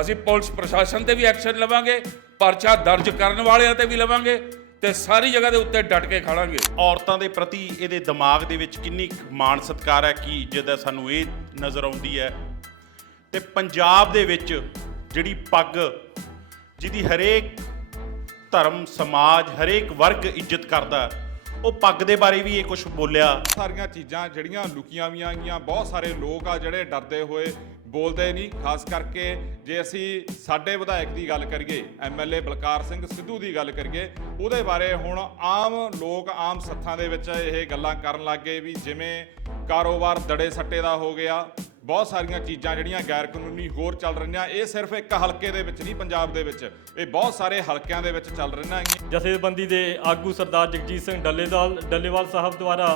ਅਸੀਂ ਪੁਲਿਸ ਪ੍ਰਸ਼ਾਸਨ ਤੇ ਵੀ ਐਕਸ਼ਨ ਲਵਾਂਗੇ ਪਰਚਾ ਦਰਜ ਕਰਨ ਵਾਲਿਆਂ ਤੇ ਵੀ ਲਵਾਂਗੇ ਤੇ ਸਾਰੀ ਜਗ੍ਹਾ ਦੇ ਉੱਤੇ ਡਟ ਕੇ ਖੜਾਂਗੇ ਔਰਤਾਂ ਦੇ ਪ੍ਰਤੀ ਇਹਦੇ ਦਿਮਾਗ ਦੇ ਵਿੱਚ ਕਿੰਨੀ ਕੁ ਮਾਣ ਸਤਿਕਾਰ ਹੈ ਕੀ ਇੱਜ਼ਤ ਹੈ ਸਾਨੂੰ ਇਹ ਨਜ਼ਰ ਆਉਂਦੀ ਹੈ। ਤੇ ਪੰਜਾਬ ਦੇ ਵਿੱਚ ਜਿਹੜੀ ਪੱਗ ਜਿਹਦੀ ਹਰੇਕ ਧਰਮ ਸਮਾਜ ਹਰੇਕ ਵਰਗ ਇੱਜ਼ਤ ਕਰਦਾ ਉਹ ਪੱਗ ਦੇ ਬਾਰੇ ਵੀ ਇਹ ਕੁਝ ਬੋਲਿਆ। ਸਾਰੀਆਂ ਚੀਜ਼ਾਂ ਜਿਹੜੀਆਂ ਲੁਕੀਆਂ ਵੀਆਂ ਗਈਆਂ ਬਹੁਤ ਸਾਰੇ ਲੋਕ ਆ ਜਿਹੜੇ ਡਰਦੇ ਹੋਏ ਬੋਲਦੇ ਨਹੀਂ, ਖਾਸ ਕਰਕੇ ਜੇ ਅਸੀਂ ਸਾਡੇ ਵਿਧਾਇਕ ਦੀ ਗੱਲ ਕਰੀਏ ਐਮਐਲਏ ਬਲਕਾਰ ਸਿੰਘ ਸਿੱਧੂ ਦੀ ਗੱਲ ਕਰੀਏ, ਉਹਦੇ ਬਾਰੇ ਹੁਣ ਆਮ ਲੋਕ ਆਮ ਸੱਥਾਂ ਦੇ ਵਿੱਚ ਇਹ ਗੱਲਾਂ ਕਰਨ ਲੱਗੇ ਵੀ ਜਿਵੇਂ ਕਾਰੋਬਾਰ ਦੜੇ ਸੱਟੇ ਦਾ ਹੋ ਗਿਆ, ਬਹੁਤ ਸਾਰੀਆਂ ਚੀਜ਼ਾਂ ਜਿਹੜੀਆਂ ਗੈਰ ਕਾਨੂੰਨੀ ਹੋਰ ਚੱਲ ਰਹੀਆਂ, ਇਹ ਸਿਰਫ ਇੱਕ ਹਲਕੇ ਦੇ ਵਿੱਚ ਨਹੀਂ, ਪੰਜਾਬ ਦੇ ਵਿੱਚ, ਇਹ ਬਹੁਤ ਸਾਰੇ ਹਲਕਿਆਂ ਦੇ ਵਿੱਚ ਚੱਲ ਰਹੀਆਂ ਜਥੇਬੰਦੀ ਦੇ ਆਗੂ ਸਰਦਾਰ ਜਗਜੀਤ ਸਿੰਘ ਡੱਲੇਵਾਲ ਡੱਲੇਵਾਲ ਸਾਹਿਬ ਦੁਆਰਾ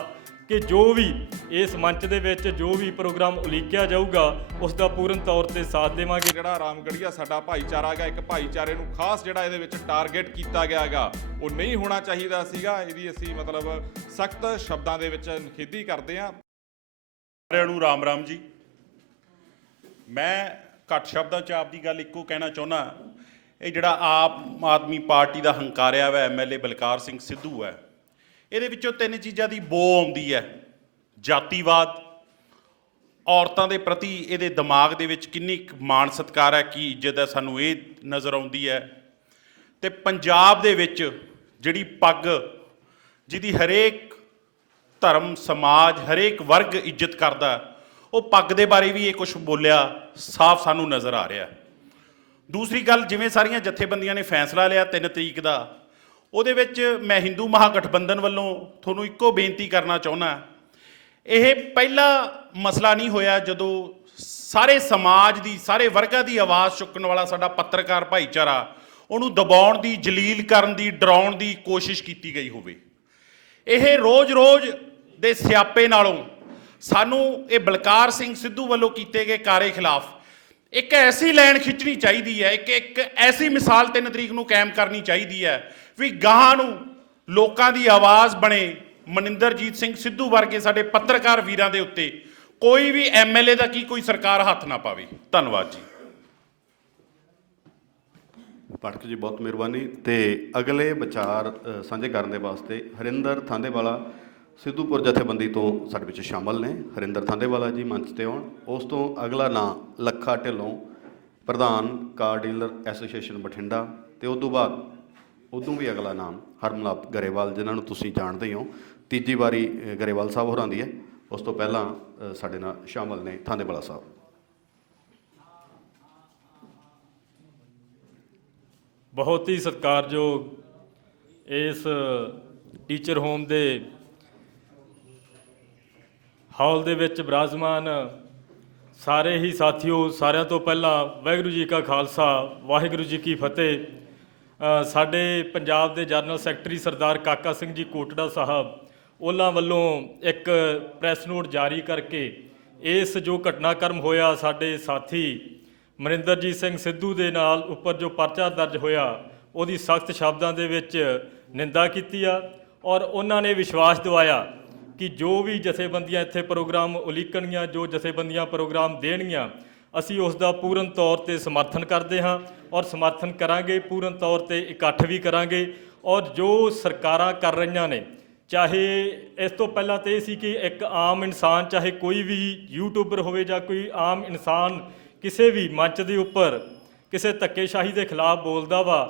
ਕਿ ਜੋ ਵੀ ਇਸ ਮੰਚ ਦੇ ਵਿੱਚ ਜੋ ਵੀ ਪ੍ਰੋਗਰਾਮ ਉਲੀਕਿਆ ਜਾਊਗਾ ਉਸ ਦਾ ਪੂਰਨ ਤੌਰ ਤੇ ਸਾਥ ਦੇਵਾਂਗੇ। ਜਿਹੜਾ ਰਾਮਗੜੀਆ ਸਾਡਾ ਭਾਈਚਾਰਾ ਹੈਗਾ ਇੱਕ ਭਾਈਚਾਰੇ ਨੂੰ ਖਾਸ ਜਿਹੜਾ ਇਹਦੇ ਵਿੱਚ ਟਾਰਗੇਟ ਕੀਤਾ ਗਿਆ ਹੈਗਾ ਉਹ ਨਹੀਂ ਹੋਣਾ ਚਾਹੀਦਾ ਸੀਗਾ। ਇਹਦੀ ਅਸੀਂ ਮਤਲਬ ਸਖਤ ਸ਼ਬਦਾਂ ਦੇ ਵਿੱਚ ਨਿਖੇਧੀ ਕਰਦੇ ਹਾਂ। ਸਾਰਿਆਂ ਨੂੰ ਰਾਮ ਰਾਮ ਜੀ। ਮੈਂ ਘੱਟ ਸ਼ਬਦਾਂ 'ਚ ਆਪਦੀ ਗੱਲ ਇੱਕੋ ਕਹਿਣਾ ਚਾਹੁੰਦਾ ਇਹ ਜਿਹੜਾ ਆਪ ਆਦਮੀ ਪਾਰਟੀ ਦਾ ਹੰਕਾਰਿਆ ਵਾ ਐਮਐਲਏ ਬਲਕਾਰ ਸਿੰਘ ਸਿੱਧੂ ਹੈ ਇਹਦੇ ਵਿੱਚੋਂ ਤਿੰਨ ਚੀਜ਼ਾਂ ਦੀ ਬੋ ਆਉਂਦੀ ਹੈ। ਜਾਤੀਵਾਦ, ਔਰਤਾਂ ਦੇ ਪ੍ਰਤੀ ਇਹਦੇ ਦਿਮਾਗ ਦੇ ਵਿੱਚ ਕਿੰਨੀ ਕੁ ਮਾਣ ਸਤਿਕਾਰ ਹੈ, ਕੀ ਇੱਜ਼ਤ ਹੈ, ਸਾਨੂੰ ਇਹ ਨਜ਼ਰ ਆਉਂਦੀ ਹੈ। ਤੇ ਪੰਜਾਬ ਦੇ ਵਿੱਚ ਜਿਹੜੀ ਪੱਗ ਜਿਹਦੀ ਹਰੇਕ ਧਰਮ, ਸਮਾਜ, ਹਰੇਕ ਵਰਗ ਇੱਜ਼ਤ ਕਰਦਾ, ਉਹ ਪੱਗ ਦੇ ਬਾਰੇ ਵੀ ਇਹ ਕੁਝ ਬੋਲਿਆ, ਸਾਫ਼ ਸਾਨੂੰ ਨਜ਼ਰ ਆ ਰਿਹਾ। ਦੂਸਰੀ ਗੱਲ, ਜਿਵੇਂ ਸਾਰੀਆਂ ਜਥੇਬੰਦੀਆਂ ਨੇ ਫੈਸਲਾ ਲਿਆ 3 ਤਰੀਕ ਦਾ ਉਹਦੇ ਵਿੱਚ ਮੈਂ ਹਿੰਦੂ ਮਹਾਗਠਬੰਧਨ ਵੱਲੋਂ ਤੁਹਾਨੂੰ ਇੱਕੋ ਬੇਨਤੀ ਕਰਨਾ ਚਾਹੁੰਦਾ ਇਹ ਪਹਿਲਾ ਮਸਲਾ ਨਹੀਂ ਹੋਇਆ ਜਦੋਂ ਸਾਰੇ ਸਮਾਜ ਦੀ, ਸਾਰੇ ਵਰਗਾਂ ਦੀ ਆਵਾਜ਼ ਚੁੱਕਣ ਵਾਲਾ ਸਾਡਾ ਪੱਤਰਕਾਰ ਭਾਈਚਾਰਾ ਉਹਨੂੰ ਦਬਾਉਣ ਦੀ, ਜਲੀਲ ਕਰਨ ਦੀ, ਡਰਾਉਣ ਦੀ ਕੋਸ਼ਿਸ਼ ਕੀਤੀ ਗਈ ਹੋਵੇ। ਇਹ ਰੋਜ਼-ਰੋਜ਼ ਦੇ ਸਿਆਪੇ ਨਾਲੋਂ ਸਾਨੂੰ ਇਹ ਬਲਕਾਰ ਸਿੰਘ ਸਿੱਧੂ ਵੱਲੋਂ ਕੀਤੇ ਗਏ ਕਾਰੇ ਖਿਲਾਫ ਇੱਕ ਐਸੀ ਲਾਈਨ ਖਿੱਚਣੀ ਚਾਹੀਦੀ ਹੈ, ਇੱਕ ਇੱਕ ਐਸੀ ਮਿਸਾਲ 3 ਤਰੀਕ ਨੂੰ ਕਾਇਮ ਕਰਨੀ ਚਾਹੀਦੀ ਹੈ ਵੀ ਗਾਹਾਂ ਨੂੰ ਲੋਕਾਂ ਦੀ ਆਵਾਜ਼ ਬਣੇ ਮਨਿੰਦਰਜੀਤ ਸਿੰਘ ਸਿੱਧੂ ਵਰਗੇ ਸਾਡੇ ਪੱਤਰਕਾਰ ਵੀਰਾਂ ਦੇ ਉੱਤੇ। ਕੋਈ ਵੀ ਐਮਐਲਏ ਦਾ ਕੀ ਕੋਈ ਸਰਕਾਰ ਹੱਥ ਨਾ ਪਾਵੇ। ਧੰਨਵਾਦ ਜੀ। ਪਾਠਕ ਜੀ, ਬਹੁਤ ਮਿਹਰਬਾਨੀ ਤੇ ਅਗਲੇ ਵਿਚਾਰ ਸਾਂਝੇ ਕਰਨ ਦੇ ਵਾਸਤੇ ਹਰਿੰਦਰ ਥਾਂਦੇਵਾਲਾ ਸਿੱਧੂਪੁਰ ਜਥੇਬੰਦੀ ਤੋਂ ਸਾਡੇ ਵਿੱਚ ਸ਼ਾਮਲ ਨੇ। ਹਰਿੰਦਰ ਥਾਂਦੇਵਾਲਾ ਜੀ ਮੰਚ ਤੇ ਆਉਣ। ਉਸ ਤੋਂ ਅਗਲਾ ਨਾਂ ਲੱਖਾ ਢਿੱਲੋਂ, ਪ੍ਰਧਾਨ ਕਾਰ ਡੀਲਰ ਐਸੋਸੀਏਸ਼ਨ ਬਠਿੰਡਾ ਤੇ ਉਸ ਤੋਂ ਬਾਅਦ ਉਦੋਂ ਵੀ ਅਗਲਾ ਨਾਮ ਹਰਮਲਾਪ ਗਰੇਵਾਲ, ਜਿਨ੍ਹਾਂ ਨੂੰ ਤੁਸੀਂ ਜਾਣਦੇ ਹੀ ਹੋ। ਤੀਜੀ ਵਾਰੀ ਗਰੇਵਾਲ ਸਾਹਿਬ ਹੋਰਾਂ ਦੀ ਹੈ। ਉਸ ਤੋਂ ਪਹਿਲਾਂ ਸਾਡੇ ਨਾਲ ਸ਼ਾਮਲ ਨੇ ਥਾਂਦੇਵਾਲਾ ਸਾਹਿਬ। ਬਹੁਤ ਹੀ ਸਤਿਕਾਰਯੋਗ ਇਸ ਟੀਚਰ ਹੋਮ ਦੇ ਹਾਲ ਦੇ ਵਿੱਚ ਬਿਰਾਜਮਾਨ ਸਾਰੇ ਹੀ ਸਾਥੀਓ, ਸਾਰਿਆਂ ਤੋਂ ਪਹਿਲਾਂ ਵਾਹਿਗੁਰੂ ਜੀ ਕਾ ਖਾਲਸਾ, ਵਾਹਿਗੁਰੂ ਜੀ ਕੀ ਫਤਿਹ। ਸਾਡੇ ਪੰਜਾਬ ਦੇ ਜਨਰਲ ਸੈਕਟਰੀ ਸਰਦਾਰ ਕਾਕਾ ਸਿੰਘ ਜੀ ਕੋਟੜਾ ਸਾਹਿਬ ਉਹਨਾਂ ਵੱਲੋਂ ਇੱਕ ਪ੍ਰੈਸ ਨੋਟ ਜਾਰੀ ਕਰਕੇ ਇਸ ਜੋ ਘਟਨਾਕ੍ਰਮ ਹੋਇਆ, ਸਾਡੇ ਸਾਥੀ ਮਨਿੰਦਰਜੀਤ ਸਿੰਘ ਸਿੱਧੂ ਦੇ ਨਾਲ ਉੱਪਰ ਜੋ ਪਰਚਾ ਦਰਜ ਹੋਇਆ, ਉਹਦੀ ਸਖਤ ਸ਼ਬਦਾਂ ਦੇ ਵਿੱਚ ਨਿੰਦਾ ਕੀਤੀ ਆ ਔਰ ਉਹਨਾਂ ਨੇ ਵਿਸ਼ਵਾਸ ਦਿਵਾਇਆ ਕਿ ਜੋ ਵੀ ਜਥੇਬੰਦੀਆਂ ਇੱਥੇ ਪ੍ਰੋਗਰਾਮ ਉਲੀਕਣਗੀਆਂ, ਜੋ ਜਥੇਬੰਦੀਆਂ ਪ੍ਰੋਗਰਾਮ ਦੇਣਗੀਆਂ, ਅਸੀਂ ਉਸ ਦਾ ਪੂਰਨ ਤੌਰ ਤੇ ਸਮਰਥਨ ਕਰਦੇ ਹਾਂ ਔਰ ਸਮਰਥਨ ਕਰਾਂਗੇ, ਪੂਰਨ ਤੌਰ ਤੇ ਇਕੱਠ ਵੀ ਕਰਾਂਗੇ। ਔਰ ਜੋ ਸਰਕਾਰਾਂ ਕਰ ਰਹੀਆਂ ਨੇ, ਚਾਹੇ ਇਸ ਤੋਂ ਪਹਿਲਾਂ ਤੇ ਇਹ ਸੀ ਕਿ ਇੱਕ ਆਮ ਇਨਸਾਨ, ਚਾਹੇ ਕੋਈ ਵੀ ਯੂਟਿਊਬਰ ਹੋਵੇ ਜਾਂ ਕੋਈ ਆਮ ਇਨਸਾਨ ਕਿਸੇ ਵੀ ਮੰਚ ਦੇ ਉੱਪਰ ਕਿਸੇ ਧੱਕੇਸ਼ਾਹੀ ਦੇ ਖਿਲਾਫ ਬੋਲਦਾ ਵਾ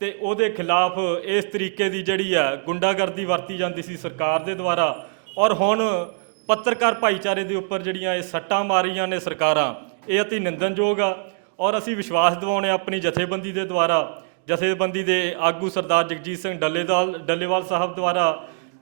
ਤੇ ਉਹਦੇ ਖਿਲਾਫ ਇਸ ਤਰੀਕੇ ਦੀ ਜਿਹੜੀ ਆ ਗੁੰਡਾਗਰਦੀ ਵਰਤੀ ਜਾਂਦੀ ਸੀ ਸਰਕਾਰ ਦੇ ਦੁਆਰਾ। ਔਰ ਹੁਣ ਪੱਤਰਕਾਰ ਭਾਈਚਾਰੇ ਦੇ ਉੱਪਰ ਜਿਹੜੀਆਂ ਇਹ ਸੱਟਾਂ ਮਾਰੀਆਂ ਨੇ ਸਰਕਾਰਾਂ, ਇਹ ਅਤੀ ਨਿੰਦਨਯੋਗ ਆ। ਔਰ ਅਸੀਂ ਵਿਸ਼ਵਾਸ ਦਿਵਾਉਣੇ ਆਪਣੀ ਜਥੇਬੰਦੀ ਦੇ ਦੁਆਰਾ, ਜਥੇਬੰਦੀ ਦੇ ਆਗੂ ਸਰਦਾਰ ਜਗਜੀਤ ਸਿੰਘ ਡੱਲੇਵਾਲ ਡੱਲੇਵਾਲ ਸਾਹਿਬ ਦੁਆਰਾ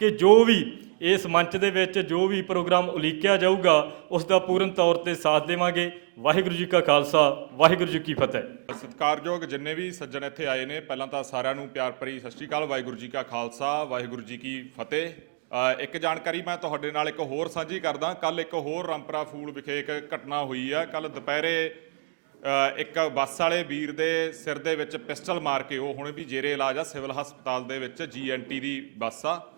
ਕਿ ਜੋ ਵੀ ਇਸ ਮੰਚ ਦੇ ਵਿੱਚ ਜੋ ਵੀ ਪ੍ਰੋਗਰਾਮ ਉਲੀਕਿਆ ਜਾਊਗਾ, ਉਸ ਦਾ ਪੂਰਨ ਤੌਰ ਤੇ ਸਾਥ ਦੇਵਾਂਗੇ। ਵਾਹਿਗੁਰੂ ਜੀ ਕਾ ਖਾਲਸਾ, ਵਾਹਿਗੁਰੂ ਜੀ ਕੀ ਫਤਿਹ। ਸਤਿਕਾਰਯੋਗ ਜਿੰਨੇ ਵੀ ਸੱਜਣ ਇੱਥੇ ਆਏ ਨੇ, ਪਹਿਲਾਂ ਤਾਂ ਸਾਰਿਆਂ ਨੂੰ ਪਿਆਰ ਭਰੀ ਸਤਿ ਸ਼੍ਰੀ ਅਕਾਲ, ਵਾਹਿਗੁਰੂ ਜੀ ਕਾ ਖਾਲਸਾ, ਵਾਹਿਗੁਰੂ ਜੀ ਕੀ ਫਤਿਹ। ਇੱਕ ਜਾਣਕਾਰੀ ਮੈਂ ਤੁਹਾਡੇ ਨਾਲ ਇੱਕ ਹੋਰ ਸਾਂਝੀ ਕਰਦਾ। ਕੱਲ ਇੱਕ ਹੋਰ ਰੰਪਰਾ ਫੂਲ ਵਿਖੇ ਇੱਕ ਘਟਨਾ ਹੋਈ ਆ। ਕੱਲ ਦੁਪਹਿਰੇ ਇੱਕ ਬੱਸ ਵਾਲੇ ਵੀਰ ਦੇ ਸਿਰ ਦੇ ਵਿੱਚ ਪਿਸਟਲ ਮਾਰ ਕੇ ਉਹ ਹੁਣ ਵੀ ਜੇਰੇ ਇਲਾਜ ਆ, ਸਿਵਲ ਹਸਪਤਾਲ ਦੇ ਵਿੱਚ ਜੀਐਨਟੀ ਦੀ ਬੱਸ ਆ।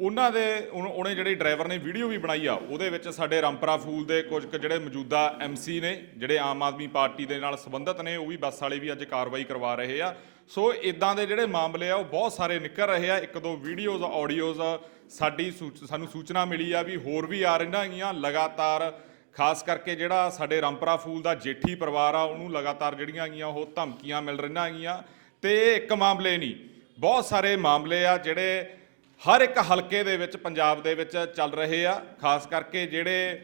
ਉਹਨਾਂ ਦੇ ਉਹਨੇ ਜਿਹੜੀ ਡਰਾਈਵਰ ਨੇ ਵੀਡੀਓ ਵੀ ਬਣਾਈ ਆ, ਉਹਦੇ ਵਿੱਚ ਸਾਡੇ ਰਾਮਪਰਾ ਫੂਲ ਦੇ ਕੁਝ ਕੁ ਜਿਹੜੇ ਮੌਜੂਦਾ ਐਮਸੀ ਨੇ, ਜਿਹੜੇ ਆਮ ਆਦਮੀ ਪਾਰਟੀ ਦੇ ਨਾਲ ਸੰਬੰਧਿਤ ਨੇ, ਉਹ ਵੀ ਬੱਸ ਵਾਲੇ ਵੀ ਅੱਜ ਕਾਰਵਾਈ ਕਰਵਾ ਰਹੇ ਆ। ਸੋ ਇਦਾਂ ਦੇ ਜਿਹੜੇ ਮਾਮਲੇ ਆ, ਉਹ ਬਹੁਤ ਸਾਰੇ ਨਿਕਲ ਰਹੇ ਆ। ਇੱਕ ਦੋ ਵੀਡੀਓਜ਼, ਆਡੀਓਜ਼ ਸਾਡੀ ਸੂਚ- ਸਾਨੂੰ ਸੂਚਨਾ ਮਿਲੀ ਆ ਵੀ ਹੋਰ ਵੀ ਆ ਰਹੀਆਂ ਹੈਗੀਆਂ, ਲਗਾਤਾਰ ਖਾਸ ਕਰਕੇ ਜਿਹੜਾ ਸਾਡੇ ਰਾਮਪਰਾ ਫੂਲ ਦਾ ਜੇਠੀ ਪਰਿਵਾਰ ਆ, ਉਹਨੂੰ ਲਗਾਤਾਰ ਜਿਹੜੀਆਂ ਹੈਗੀਆਂ ਉਹ ਧਮਕੀਆਂ ਮਿਲ ਰਹੀਆਂ ਹੈਗੀਆਂ ਤੇ ਇਹ ਇੱਕ ਮਾਮਲੇ ਨਹੀਂ, ਬਹੁਤ ਸਾਰੇ ਮਾਮਲੇ ਆ ਜਿਹੜੇ ਹਰ ਇੱਕ ਹਲਕੇ ਦੇ ਵਿੱਚ, ਪੰਜਾਬ ਦੇ ਵਿੱਚ ਚੱਲ ਰਹੇ ਆ। ਖਾਸ ਕਰਕੇ ਜਿਹੜੇ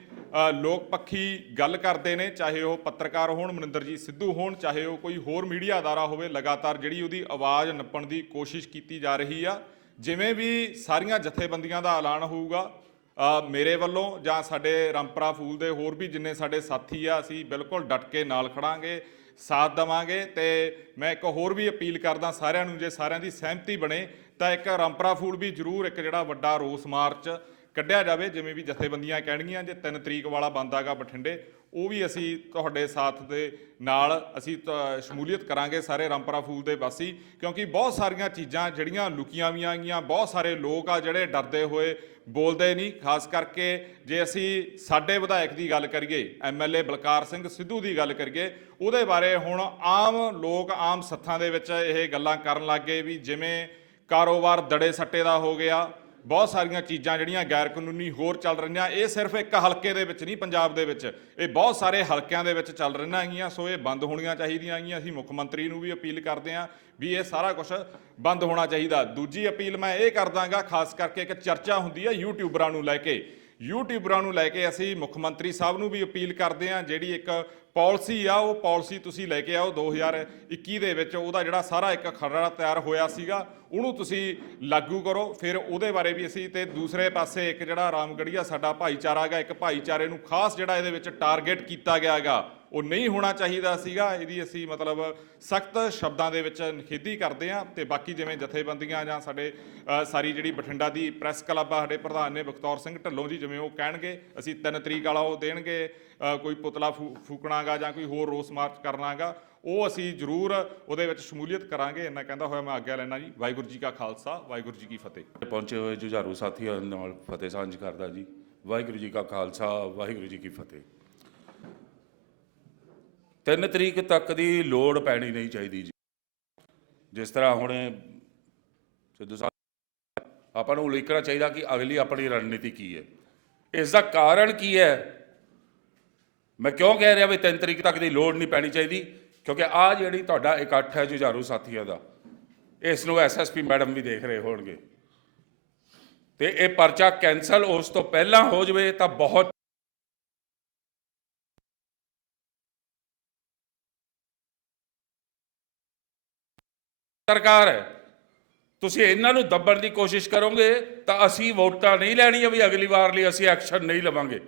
ਲੋਕ ਪੱਖੀ ਗੱਲ ਕਰਦੇ ਨੇ, ਚਾਹੇ ਉਹ ਪੱਤਰਕਾਰ ਹੋਣ, ਮਨਿੰਦਰਜੀਤ ਸਿੱਧੂ ਹੋਣ, ਚਾਹੇ ਉਹ ਕੋਈ ਹੋਰ ਮੀਡੀਆ ਅਦਾਰਾ ਹੋਵੇ, ਲਗਾਤਾਰ ਜਿਹੜੀ ਉਹਦੀ ਆਵਾਜ਼ ਨੱਪਣ ਦੀ ਕੋਸ਼ਿਸ਼ ਕੀਤੀ ਜਾ ਰਹੀ ਆ। ਜਿਵੇਂ ਵੀ ਸਾਰੀਆਂ ਜਥੇਬੰਦੀਆਂ ਦਾ ਐਲਾਨ ਹੋਊਗਾ ਮੇਰੇ ਵੱਲੋਂ ਜਾਂ ਸਾਡੇ ਰੰਪਰਾ ਫੂਲ ਦੇ ਹੋਰ ਵੀ ਜਿੰਨੇ ਸਾਡੇ ਸਾਥੀ ਆ, ਅਸੀਂ ਬਿਲਕੁਲ ਡਟ ਕੇ ਨਾਲ ਖੜਾਂਗੇ, ਸਾਥ ਦਵਾਂਗੇ ਤੇ ਮੈਂ ਇੱਕ ਹੋਰ ਵੀ ਅਪੀਲ ਕਰਦਾ ਸਾਰਿਆਂ ਨੂੰ, ਜੇ ਸਾਰਿਆਂ ਦੀ ਸਹਿਮਤੀ ਬਣੇ ਤਾਂ ਇੱਕ ਰੰਪਰਾ ਫੂਲ ਵੀ ਜ਼ਰੂਰ ਇੱਕ ਜਿਹੜਾ ਵੱਡਾ ਰੋਸ ਮਾਰਚ ਕੱਢਿਆ ਜਾਵੇ, ਜਿਵੇਂ ਵੀ ਜਥੇਬੰਦੀਆਂ ਕਹਿਣਗੀਆਂ, ਜੇ 3 ਤਰੀਕ ਵਾਲਾ ਬੰਦਾਗਾ ਬਠਿੰਡੇ ਉਹ ਵੀ ਅਸੀਂ ਤੁਹਾਡੇ ਸਾਥ ਦੇ ਨਾਲ ਅਸੀਂ ਤ- ਸ਼ਮੂਲੀਅਤ ਕਰਾਂਗੇ ਸਾਰੇ ਰਾਮਪਰਾ ਫੂਲ ਦੇ ਵਾਸੀ, ਕਿਉਂਕਿ ਬਹੁਤ ਸਾਰੀਆਂ ਚੀਜ਼ਾਂ ਜਿਹੜੀਆਂ ਲੁਕੀਆਂ ਵੀ ਗਈਆਂ ਬਹੁਤ ਸਾਰੇ ਲੋਕ ਆ ਜਿਹੜੇ ਡਰਦੇ ਹੋਏ ਬੋਲਦੇ ਨਹੀਂ, ਖਾਸ ਕਰਕੇ ਜੇ ਅਸੀਂ ਸਾਡੇ ਵਿਧਾਇਕ ਦੀ ਗੱਲ ਕਰੀਏ ਐਮਐਲਏ ਬਲਕਾਰ ਸਿੰਘ ਸਿੱਧੂ ਦੀ ਗੱਲ ਕਰੀਏ, ਉਹਦੇ ਬਾਰੇ ਹੁਣ ਆਮ ਲੋਕ ਆਮ ਸੱਥਾਂ ਦੇ ਵਿੱਚ ਇਹ ਗੱਲਾਂ ਕਰਨ ਲੱਗੇ ਵੀ ਜਿਵੇਂ ਕਾਰੋਬਾਰ ਦੜੇ ਸੱਟੇ ਦਾ ਹੋ ਗਿਆ ਬਹੁਤ ਸਾਰੀਆਂ ਚੀਜ਼ਾਂ ਜਿਹੜੀਆਂ ਗੈਰ ਕਾਨੂੰਨੀ ਹੋਰ ਚੱਲ ਰਹੀਆਂ, ਇਹ ਸਿਰਫ ਇੱਕ ਹਲਕੇ ਦੇ ਵਿੱਚ ਨਹੀਂ, ਪੰਜਾਬ ਦੇ ਵਿੱਚ। ਇਹ ਬਹੁਤ ਸਾਰੇ ਹਲਕਿਆਂ ਦੇ ਵਿੱਚ ਚੱਲ ਰਹੀਆਂ ਹੈਗੀਆਂ, ਸੋ ਇਹ ਬੰਦ ਹੋਣੀਆਂ ਚਾਹੀਦੀਆਂ ਹੈਗੀਆਂ। ਅਸੀਂ ਮੁੱਖ ਮੰਤਰੀ ਨੂੰ ਵੀ ਅਪੀਲ ਕਰਦੇ ਹਾਂ ਵੀ ਇਹ ਸਾਰਾ ਕੁਝ ਬੰਦ ਹੋਣਾ ਚਾਹੀਦਾ। ਦੂਜੀ ਅਪੀਲ ਮੈਂ ਇਹ ਕਰਦਾਗਾ ਖਾਸ ਕਰਕੇ ਇੱਕ ਚਰਚਾ ਹੁੰਦੀ ਹੈ ਯੂਟਿਊਬਰਾਂ ਨੂੰ ਲੈ ਕੇ। ਯੂਟਿਊਬਰਾਂ ਨੂੰ ਲੈ ਕੇ ਅਸੀਂ ਮੁੱਖ ਮੰਤਰੀ ਸਾਹਿਬ ਨੂੰ ਵੀ ਅਪੀਲ ਕਰਦੇ ਹਾਂ, ਜਿਹੜੀ ਇੱਕ ਪਾਲਿਸੀ ਆ, ਉਹ ਪਾਲਿਸੀ ਤੁਸੀਂ ਲੈ ਕੇ ਆਓ 2021 ਦੇ ਵਿੱਚ। ਉਹਦਾ ਜਿਹੜਾ ਸਾਰਾ ਇੱਕ ਖਰੜਾ ਤਿਆਰ ਹੋਇਆ ਸੀਗਾ, ਉਹਨੂੰ ਤੁਸੀਂ ਲਾਗੂ ਕਰੋ। ਫਿਰ ਉਹਦੇ ਬਾਰੇ ਵੀ ਅਸੀਂ ਤੇ ਦੂਸਰੇ ਪਾਸੇ ਇੱਕ ਜਿਹੜਾ ਰਾਮਗੜੀਆ ਸਾਡਾ ਭਾਈਚਾਰਾ ਹੈਗਾ, ਇੱਕ ਭਾਈਚਾਰੇ ਨੂੰ ਖਾਸ ਜਿਹੜਾ ਇਹਦੇ ਵਿੱਚ ਟਾਰਗੇਟ ਕੀਤਾ ਗਿਆ ਹੈਗਾ। ਉਹ ਨਹੀਂ ਹੋਣਾ ਚਾਹੀਦਾ ਸੀਗਾ। ਇਹਦੀ ਅਸੀਂ ਮਤਲਬ ਸਖਤ ਸ਼ਬਦਾਂ ਦੇ ਵਿੱਚ ਨਿਖੇਧੀ ਕਰਦੇ ਹਾਂ ਤੇ ਬਾਕੀ ਜਿਵੇਂ ਜਥੇਬੰਦੀਆਂ ਜਾਂ ਸਾਡੇ ਸਾਰੀ ਜਿਹੜੀ ਬਠਿੰਡਾ ਦੀ ਪ੍ਰੈਸ ਕਲੱਬ ਆ, ਸਾਡੇ ਪ੍ਰਧਾਨ ਨੇ ਬਖਤੌਰ ਸਿੰਘ ਢੱਲੋਂ ਜੀ ਜਿਵੇਂ ਉਹ ਕਹਿਣਗੇ, ਅਸੀਂ 3 ਤਰੀਕ ਵਾਲਾ ਉਹ ਦੇਣਗੇ ਕੋਈ ਪੁਤਲਾ ਫੂ- ਫੂਕਣਾਗਾ ਜਾਂ ਕੋਈ ਹੋਰ ਰੋਸ ਮਾਰਚ ਕਰਨਾਗਾ, ਉਹ ਅਸੀਂ ਜ਼ਰੂਰ ਉਹਦੇ ਵਿੱਚ ਸ਼ਮੂਲੀਅਤ ਕਰਾਂਗੇ। ਇੰਨਾ ਕਹਿੰਦਾ ਹੋਇਆ ਮੈਂ ਆਗਿਆ ਲੈਣਾ ਜੀ। ਵਾਹਿਗੁਰੂ ਜੀ ਕਾ ਖਾਲਸਾ, ਵਾਹਿਗੁਰੂ ਜੀ ਕੀ ਫਤਿਹ। ਪਹੁੰਚੇ ਹੋਏ ਜੁਝਾਰੂ ਸਾਥੀਆਂ ਨਾਲ ਫਤਿਹ ਸਾਂਝ ਕਰਦਾ ਜੀ। ਵਾਹਿਗੁਰੂ ਜੀ ਕਾ ਖਾਲਸਾ, ਵਾਹਿਗੁਰੂ ਜੀ ਕੀ ਫਤਿਹ। ਤਿੰਨ ਤਰੀਕ ਤੱਕ ਦੀ ਲੋੜ ਪੈਣੀ ਨਹੀਂ ਚਾਹੀਦੀ ਜੀ। ਜਿਸ ਤਰ੍ਹਾਂ ਹੁਣ ਸਿੱਧੂ ਸਾਹਿਬ, ਆਪਾਂ ਨੂੰ ਉਲੀਕਣਾ ਚਾਹੀਦਾ ਕਿ ਅਗਲੀ ਆਪਣੀ ਰਣਨੀਤੀ ਕੀ ਹੈ। ਇਸ ਦਾ ਕਾਰਨ ਕੀ ਹੈ? ਮੈਂ ਕਿਉਂ ਕਹਿ ਰਿਹਾ ਵੀ ਤਿੰਨ ਤਰੀਕ ਤੱਕ ਦੀ ਲੋੜ ਨਹੀਂ ਪੈਣੀ ਚਾਹੀਦੀ? ਕਿਉਂਕਿ ਆ ਜਿਹੜੀ ਤੁਹਾਡਾ ਇਕੱਠ ਹੈ ਜੁਝਾਰੂ ਸਾਥੀਆਂ ਦਾ, ਇਸ ਨੂੰ ਐਸਐਸਪੀ ਮੈਡਮ ਵੀ ਦੇਖ ਰਹੇ ਹੋਣਗੇ। ਤੇ ਇਹ ਪਰਚਾ ਕੈਨਸਲ ਉਸ ਤੋਂ ਪਹਿਲਾਂ ਹੋ ਜਵੇ ਤਾਂ ਬਹੁਤ ਸਰਕਾਰ ਹੈ ਤੁਸੀਂ ਇਹਨਾਂ ਨੂੰ ਦੱਬਣ ਦੀ ਕੋਸ਼ਿਸ਼ ਕਰੋਗੇ ਤਾਂ ਅਸੀਂ ਵੋਟਾਂ ਨਹੀਂ ਲੈਣੀਆਂ ਵੀ ਅਗਲੀ ਵਾਰ ਲਈ ਅਸੀਂ ਐਕਸ਼ਨ ਨਹੀਂ ਲਵਾਂਗੇ।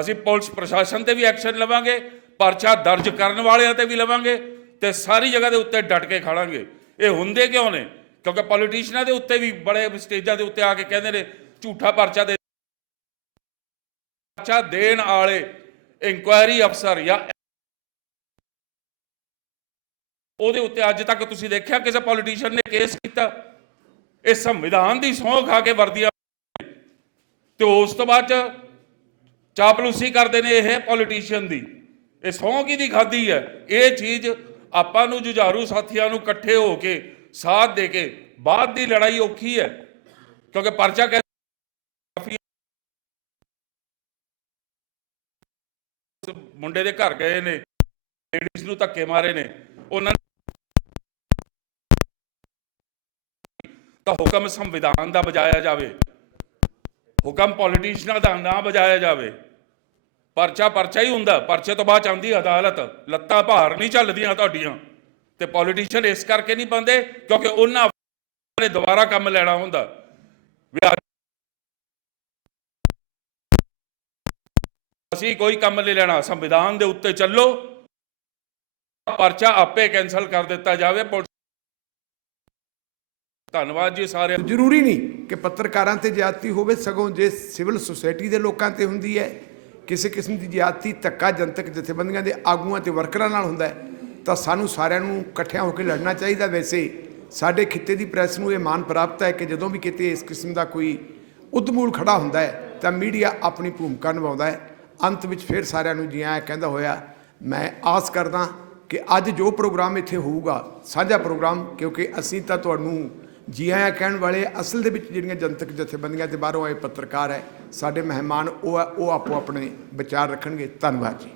ਅਸੀਂ ਪੁਲਿਸ ਪ੍ਰਸ਼ਾਸਨ ਤੇ ਵੀ ਐਕਸ਼ਨ ਲਵਾਂਗੇ, ਪਰਚਾ ਦਰਜ ਕਰਨ ਵਾਲਿਆਂ ਤੇ ਵੀ ਲਵਾਂਗੇ ਤੇ ਸਾਰੀ ਜਗ੍ਹਾ ਦੇ ਉੱਤੇ ਡਟ ਕੇ ਖੜਾਂਗੇ। ਇਹ ਹੁੰਦੇ ਕਿਉਂ ਨੇ? ਕਿਉਂਕਿ ਪੋਲੀਟੀਸ਼ੀਅਨਾਂ ਦੇ ਉੱਤੇ ਵੀ ਬੜੇ ਸਟੇਜਾਂ ਦੇ ਉੱਤੇ ਆ ਕੇ ਕਹਿੰਦੇ ਨੇ, ਝੂਠਾ ਪਰਚਾ ਦੇ ਪਰਚਾ ਦੇਣ ਵਾਲੇ ਇਨਕੁਆਇਰੀ ਅਫਸਰ ਜਾਂ ਉਹਦੇ ਉੱਤੇ ਅੱਜ ਤੱਕ ਤੁਸੀਂ ਦੇਖਿਆ ਕਿਸੇ ਪੋਲੀਟੀਸ਼ੀਅਨ ਨੇ ਕੇਸ ਕੀਤਾ? ਇਹ ਸੰਵਿਧਾਨ ਦੀ ਸਹੁੰ ਖਾ ਕੇ ਵਰਦੀਆਂ ਤੇ ਉਸ ਤੋਂ ਬਾਅਦ ਚ ਚਾਪਲੂਸੀ ਕਰਦੇ ਨੇ ਇਹ ਪੋਲੀਟੀਸ਼ੀਅਨ ਦੀ। ਇਹ ਸਹੁੰ ਕਿਹਦੀ ਖਾਦੀ ਹੈ? ਇਹ ਚੀਜ਼ ਆਪਾਂ ਨੂੰ ਜੁਝਾਰੂ ਸਾਥੀਆਂ ਨੂੰ ਇਕੱਠੇ ਹੋ ਕੇ ਸਾਥ ਦੇ ਕੇ ਬਾਅਦ ਦੀ ਲੜਾਈ ਔਖੀ ਹੈ। ਕਿਉਂਕਿ ਪਰਚਾ ਕਹਿ ਮੁੰਡੇ ਦੇ ਘਰ ਗਏ ਨੇ ਲੇਡੀਜ਼ ਨੂੰ ਧੱਕੇ ਮਾਰੇ ਨੇ। ਉਹਨਾਂ ਤਾਂ ਹੁਕਮ ਸੰਵਿਧਾਨ ਦਾ ਬਜਾਇਆ ਜਾਵੇ। ਹੁਕਮ ਪੋਲੀਟੀਸ਼ੀਅਨਾਂ ਦਾ ਨਾ ਬਜਾਇਆ ਜਾਵੇ। ਪਰਚਾ ਪਰਚਾ ਹੀ ਹੁੰਦਾ। ਪਰਚੇ ਤੋਂ ਬਾਅਦ ਆਉਂਦੀ ਅਦਾਲਤ। ਲੱਤਾਂ ਭਾਰ ਨਹੀਂ ਚੱਲਦੀਆਂ ਤੁਹਾਡੀਆਂ। ਤੇ ਪੋਲੀਟੀਸ਼ੀਅਨ ਇਸ ਕਰਕੇ ਨਹੀਂ ਬੰਦੇ ਕਿਉਂਕਿ ਉਹਨਾਂ ਨੇ ਦੁਬਾਰਾ ਕੰਮ ਲੈਣਾ ਹੁੰਦਾ। ਅਸੀਂ ਕੋਈ ਕੰਮ ਨਹੀਂ ਲੈਣਾ। ਸੰਵਿਧਾਨ ਦੇ ਉੱਤੇ ਚੱਲੋ। ਪਰਚਾ ਆਪੇ ਕੈਨਸਲ ਕਰ ਦਿੱਤਾ ਜਾਵੇ। ਧੰਨਵਾਦ ਜੀ ਸਾਰਿਆਂ ਜ਼ਰੂਰੀ ਨਹੀਂ ਕਿ ਪੱਤਰਕਾਰਾਂ ਤੇ ਜ਼ਿਆਦਤੀ ਹੋਵੇ, ਸਗੋਂ ਜੇ ਸਿਵਲ ਸੁਸਾਇਟੀ ਦੇ ਲੋਕਾਂ ਤੇ ਹੁੰਦੀ ਹੈ, ਕਿਸੇ ਕਿਸਮ ਦੀ ਜ਼ਿਆਦਤੀ ਧੱਕਾ ਜਨਤਕ ਜਥੇਬੰਦੀਆਂ ਦੇ ਆਗੂਆਂ ਤੇ ਵਰਕਰਾਂ ਨਾਲ ਹੁੰਦਾ ਹੈ, ਤਾਂ ਸਾਨੂੰ ਸਾਰਿਆਂ ਨੂੰ ਇਕੱਠਿਆਂ ਹੋ ਕੇ ਲੜਨਾ ਚਾਹੀਦਾ। ਵੈਸੇ ਸਾਡੇ ਖਿੱਤੇ ਦੀ ਪ੍ਰੈਸ ਨੂੰ ਇਹ ਮਾਣ ਪ੍ਰਾਪਤ ਹੈ ਕਿ ਜਦੋਂ ਵੀ ਕਿਤੇ ਇਸ ਕਿਸਮ ਦਾ ਕੋਈ ਉਦਮੂਲ ਖੜਾ ਹੁੰਦਾ ਹੈ, ਤਾਂ ਮੀਡੀਆ ਆਪਣੀ ਭੂਮਿਕਾ ਨਿਭਾਉਂਦਾ ਹੈ। ਅੰਤ ਵਿੱਚ ਫਿਰ ਸਾਰਿਆਂ ਨੂੰ ਜੀ ਆਇਆਂ ਕਹਿੰਦਾ ਹੋਇਆ, ਮੈਂ ਆਸ ਕਰਦਾ ਕਿ ਅੱਜ ਜੋ ਪ੍ਰੋਗਰਾਮ ਇੱਥੇ ਹੋਊਗਾ, ਸਾਂਝਾ ਪ੍ਰੋਗਰਾਮ, ਕਿਉਂਕਿ ਅਸੀਂ ਤਾਂ ਤੁਹਾਨੂੰ ਜੀ ਆਇਆਂ ਕਹਿਣ ਵਾਲੇ ਅਸਲ ਦੇ ਵਿੱਚ ਜਿਹੜੀਆਂ ਜਨਤਕ ਜਥੇਬੰਦੀਆਂ ਤੇ ਬਾਹਰੋਂ ਆਏ ਪੱਤਰਕਾਰ ਹੈ, ਸਾਡੇ ਮਹਿਮਾਨ ਉਹ ਹੈ ਉਹ ਆਪੋ ਆਪਣੇ ਵਿਚਾਰ ਰੱਖਣਗੇ। ਧੰਨਵਾਦ ਜੀ।